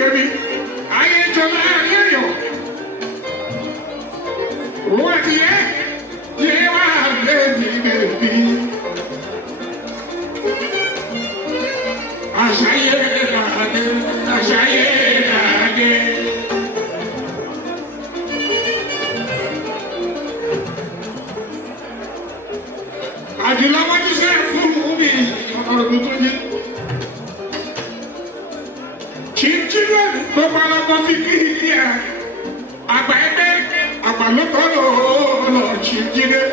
bèbí ayé jọba ayé yọ wọ́n ti yé wá bèbí bèbí àṣàyè dàdé àṣàyè dàdé. Àdìlọ́wọ́jú sẹ́ẹ̀ fún mi ọ̀rọ̀ tuntun yìí. Children gbogbo ọlọ́gbọ́ fi kí ìdí ẹ̀ àgbà ẹgbẹ́ àgbàlókọ́ lọ children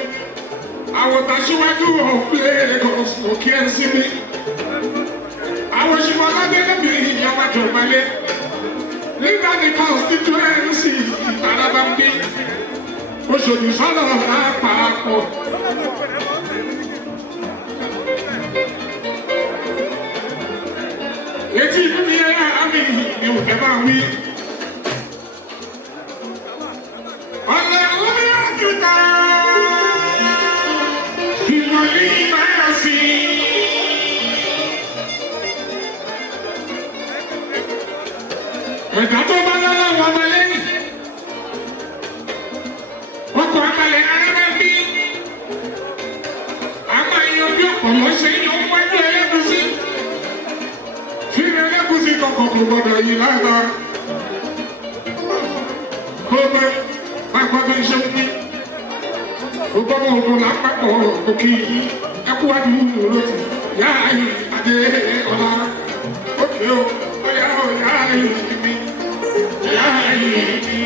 àwọn tàṣíwájú ọ̀fẹ́ òkè ẹ̀ sí mi àwọn òṣìwọ́ ọlọ́gbẹ́lẹ́bí ìyàwó àjọ̀gbálẹ̀ nígbà ní constituency ìtàlábàmbí oṣòdì sọ́nà àpapọ̀. Etí ìlú ni ẹ àmì ni ò fẹ́ máa wí. Ọ̀nà omi àjùtà ìwọ̀lì máa sí. Ẹ̀dá tó bá lọ́wọ́ wọn máa lẹ́yìn. Ọkọ̀ àmàlẹ̀ arábẹ́bí. Àmà èèyàn bí ọ̀pọ̀ lọ́sẹ̀ yóò wájú ẹlẹ́gùsí. Ẹlẹ́gùsí kankan kò gbọdọ̀ yìí lára. Gbogbo àgbàdo iṣẹ́ ní. Gbogbo ọmọ ogun lápapọ̀ òkè yìí. Ẹkúwájú lóti. Yá ayé adé ọ̀la. Òkè o, ọ̀yá ọ̀yá ayé mi. Yá ayé mi.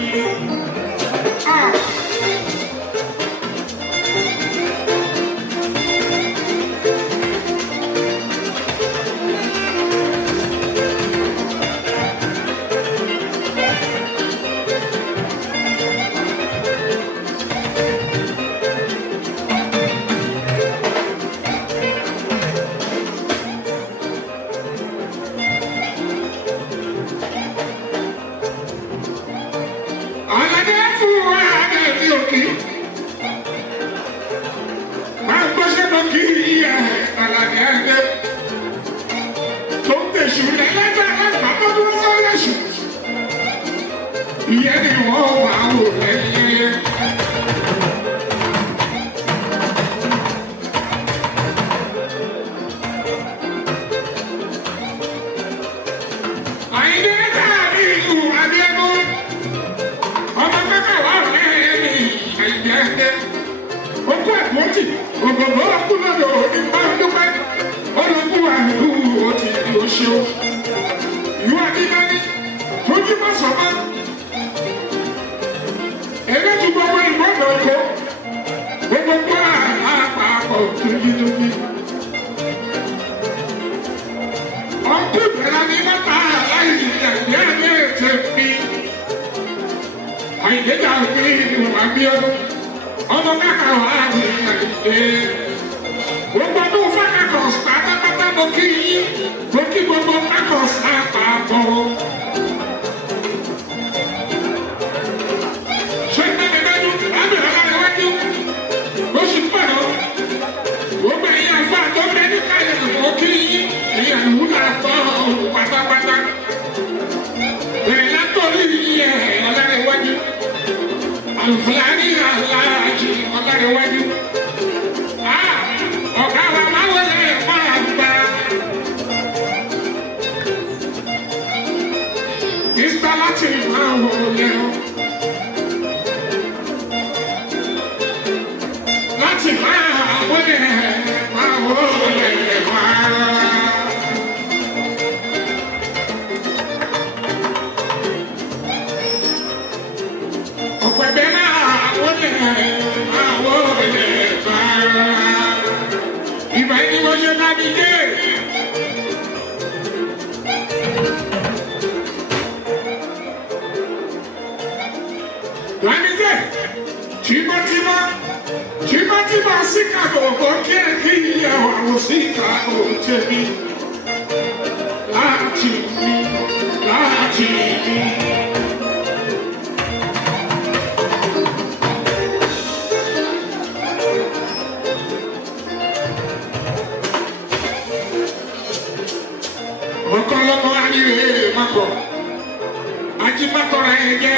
tí bá tọrọ ẹ jẹ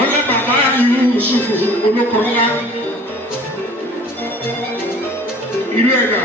ọlẹ bàbá Yusuf olóko ńlá ìlú Ẹ̀dá.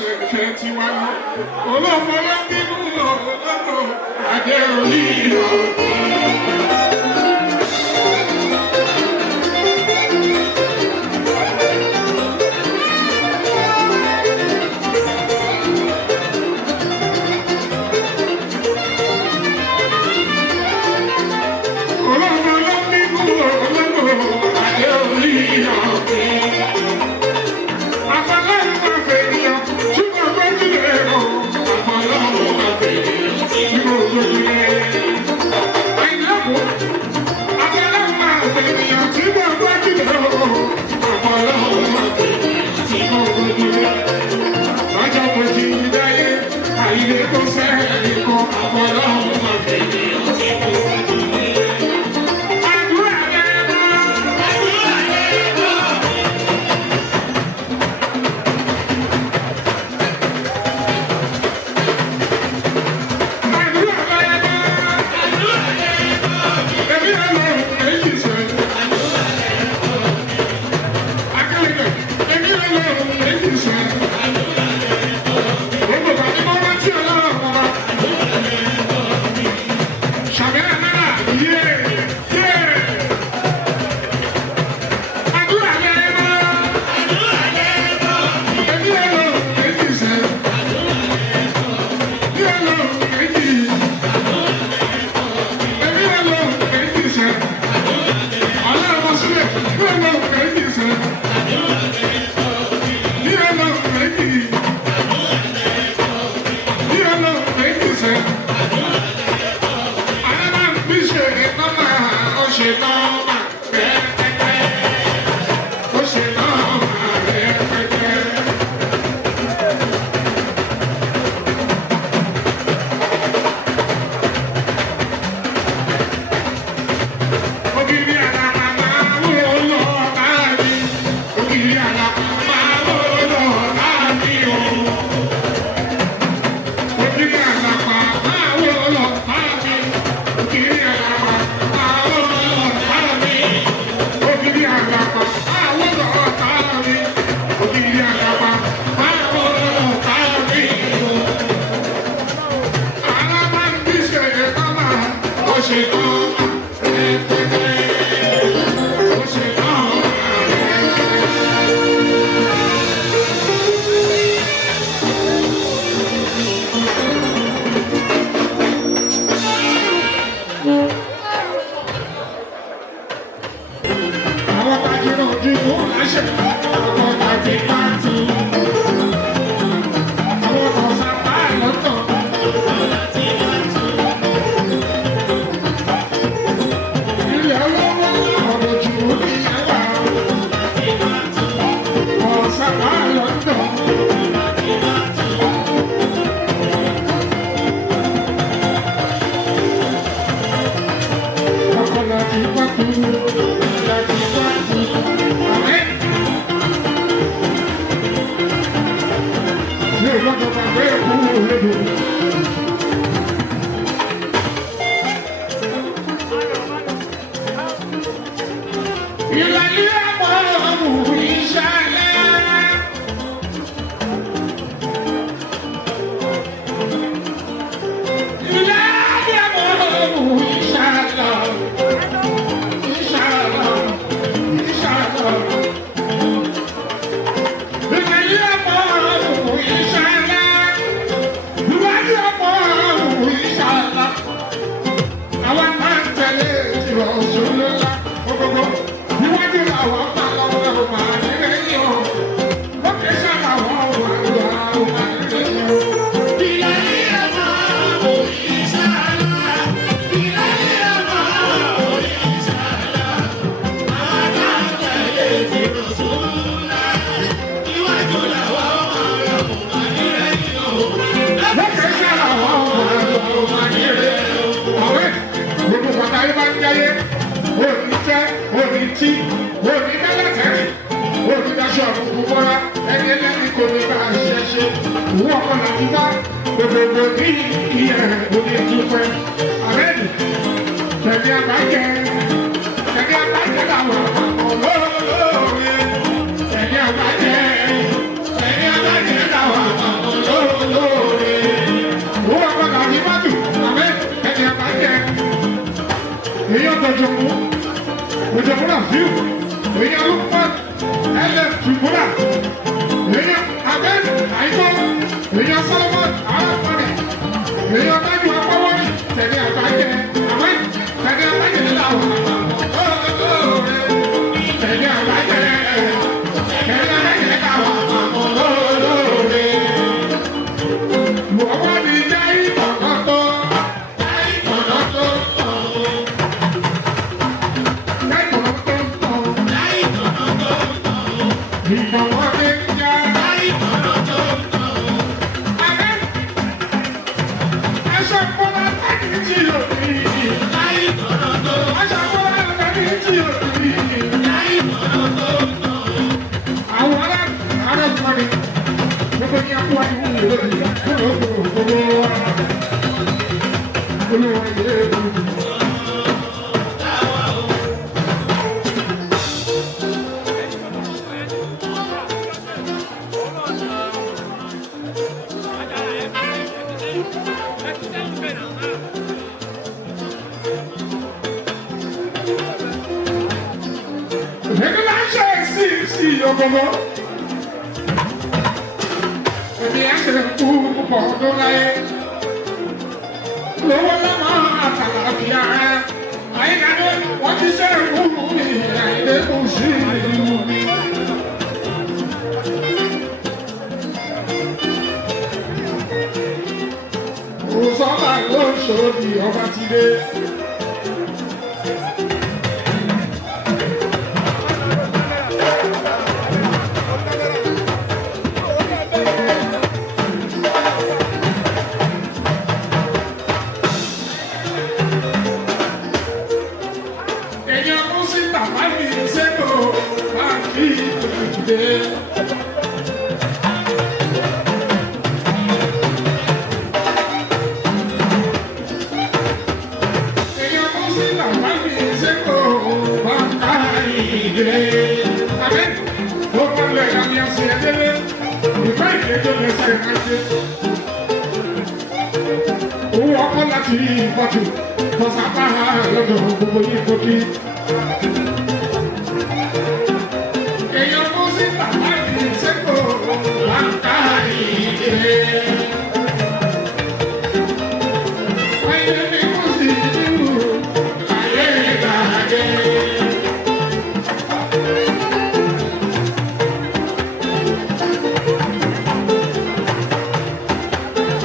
ṣe ìfẹ́ tiwa ní. Olófọlá bínú ọlọ́dọ̀ adé orí ọ̀tún. Thank you. èèyàn dọ̀jọ̀mú òjòmú náà fíù èèyàn lùpọ̀ ẹlẹ́ tùmúlà èèyàn abẹ́ àìkọ́ èèyàn sọ́lọ́mọ́ àpọ̀lẹ̀ èèyàn tájú apọ́wọ́rì tẹ̀lé àbájẹ àwẹ́ tẹ̀lé àbájẹ nílà àwọn tẹ̀lé àbájẹ tẹ̀lé àbájẹ nílà àwọn olóore wọ́n ní jẹ́ ìtọ̀nà tó Yogomo, èmi àṣẹ kú púpọ̀ ọdún láyé, lówó lọ́mọ àtàlàfíà, àyíkáde wọ́n ti ṣe fún mi, àyíké kò sí ìlú mi. Òsọ́lá ló ń ṣòdì ọba ti dé. Owó ọkọ láti ìfọ̀tù tọ́sápá lọ́dọ̀ gbogbo yìí kò kí. Èèyàn kó sí bàbá mi sẹ́kọ̀ wá ká ìdílé. Ayé mi kò sí nínú ayé ìgbàgbé.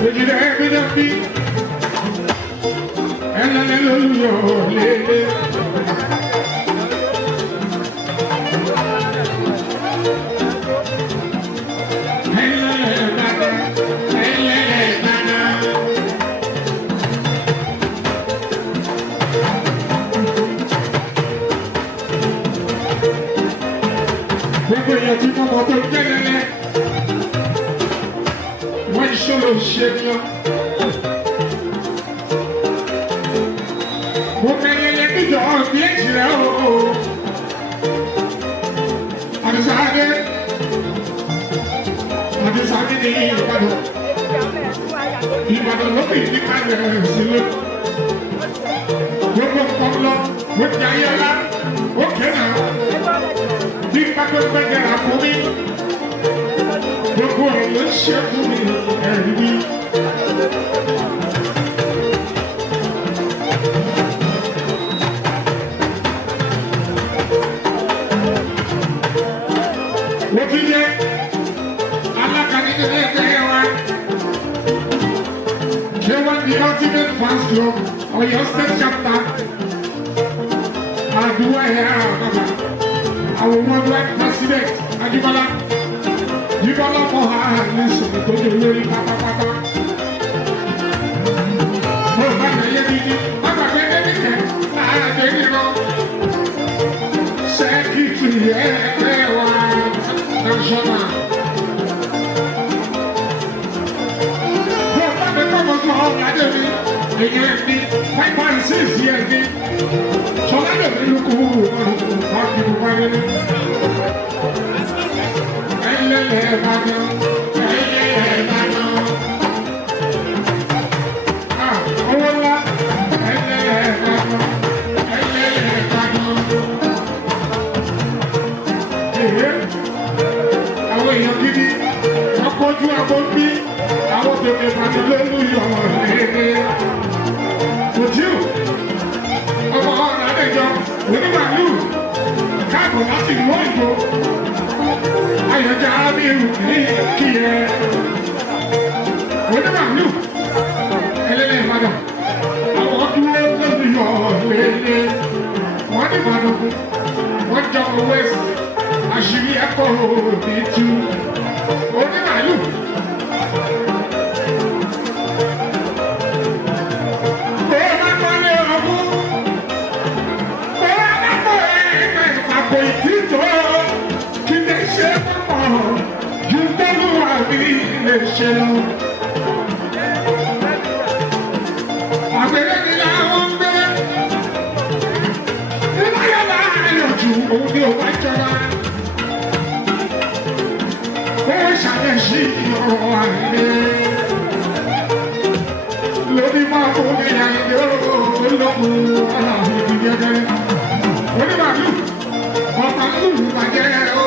Ojúlé mi náà bí. Lele. Gbogbo èèyàn tí mo mọ̀ tó jẹ́ lẹ́lẹ́, wọ́n ìṣòro ṣe ni ọ́. Gbogbo ẹyẹyẹ níjọ bí èjì rẹ̀ o. Àdìsáde ní Ìbàdàn. Ìbàdàn ló fi ní kalẹ̀ sílé. Gbogbo nǹkan lọ, ó di ayélujára, ó kéèyàn. Bí pápẹ́pẹ́ jẹ́ àkórí, gbogbo ẹ̀ ló ṣe fún mi ẹ̀rí bí. The ultimate fans club or your state chapter. Aduwa our worldwide president Ajibola for her listen to the lórí pátápátá. Mo bá yẹ dídí, má gbàgbé ẹnìkẹ́ láàdé nínú. Sẹ́kìtì ẹgbẹ́ wa national. Again, 5.6 years. So I don't look who are onímàálù káàbọ̀ láti ìlú òyìnbó ayọ̀já mi ní kí ẹ onímàálù ẹlẹ́lẹ́ ìbàdàn àwọn dúró lórí ọ̀lẹ́lẹ́ wọ́n ní ìbàdàn wọ́n jọ west àṣírí ẹ̀kọ́ òbí tú onímàálù. Àgbẹ̀rẹ̀ ni làwọn ń gbé níláyà láàrin ojú òun ni òun jọra. Ó ṣàlẹ̀ṣí ọ̀rọ̀ àìlè lórí máa fún mi àìlè olókùn aláàbò ìdíjẹ́gẹ́. Onímàálù ọ̀pá ń lù bàjẹ́ o.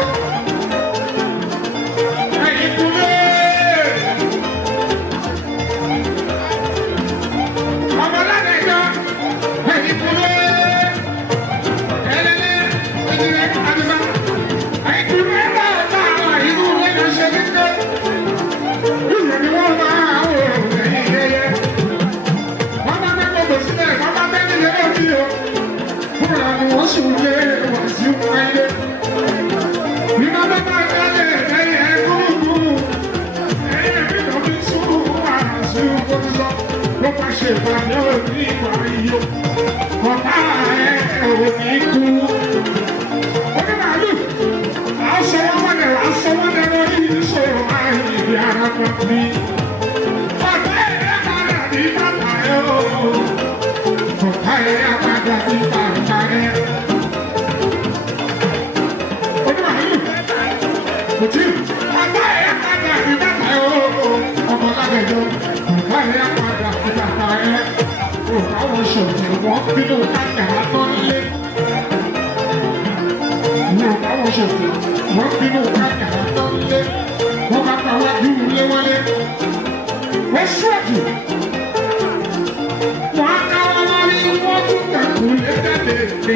Wọ́n bínú kájà tó ń lé. Wọ́n bá pa wájú lé wọlé. Wọ́n ṣọ́ọ̀tù. Wọ́n á ká wọn lórí wọ́n tún kàkú lé jáde pé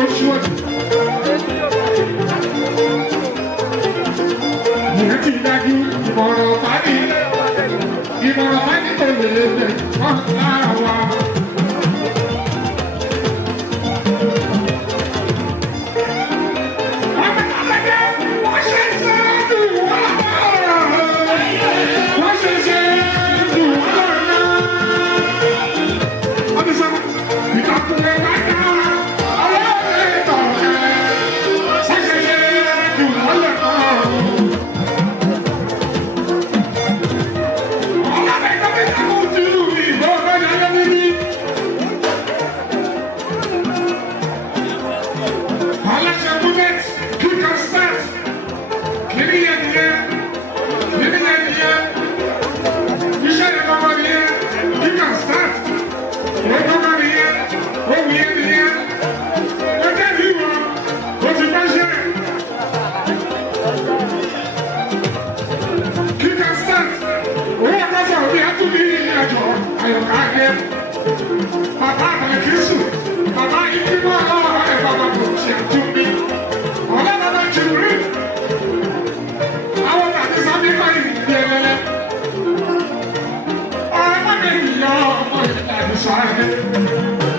ó ṣọ́ọ̀tù. Ìyẹn ti dájú ìmọ̀ràn bá ní tó lè lè wọ́n lára wa. Bàbá àgbẹ̀ Jésù, bàbá ìfimọ́ ọlọ́run ẹ̀ bàbá kò tiẹ̀ tún bí. Ọlọ́run ẹ̀ jù rí. Àwọn tàbí sábẹ́ báyìí di ẹlẹ́lẹ́. Ọ̀rẹ́ bá mi yọ ọmọ ìlànà sọ̀rọ̀ ẹ̀.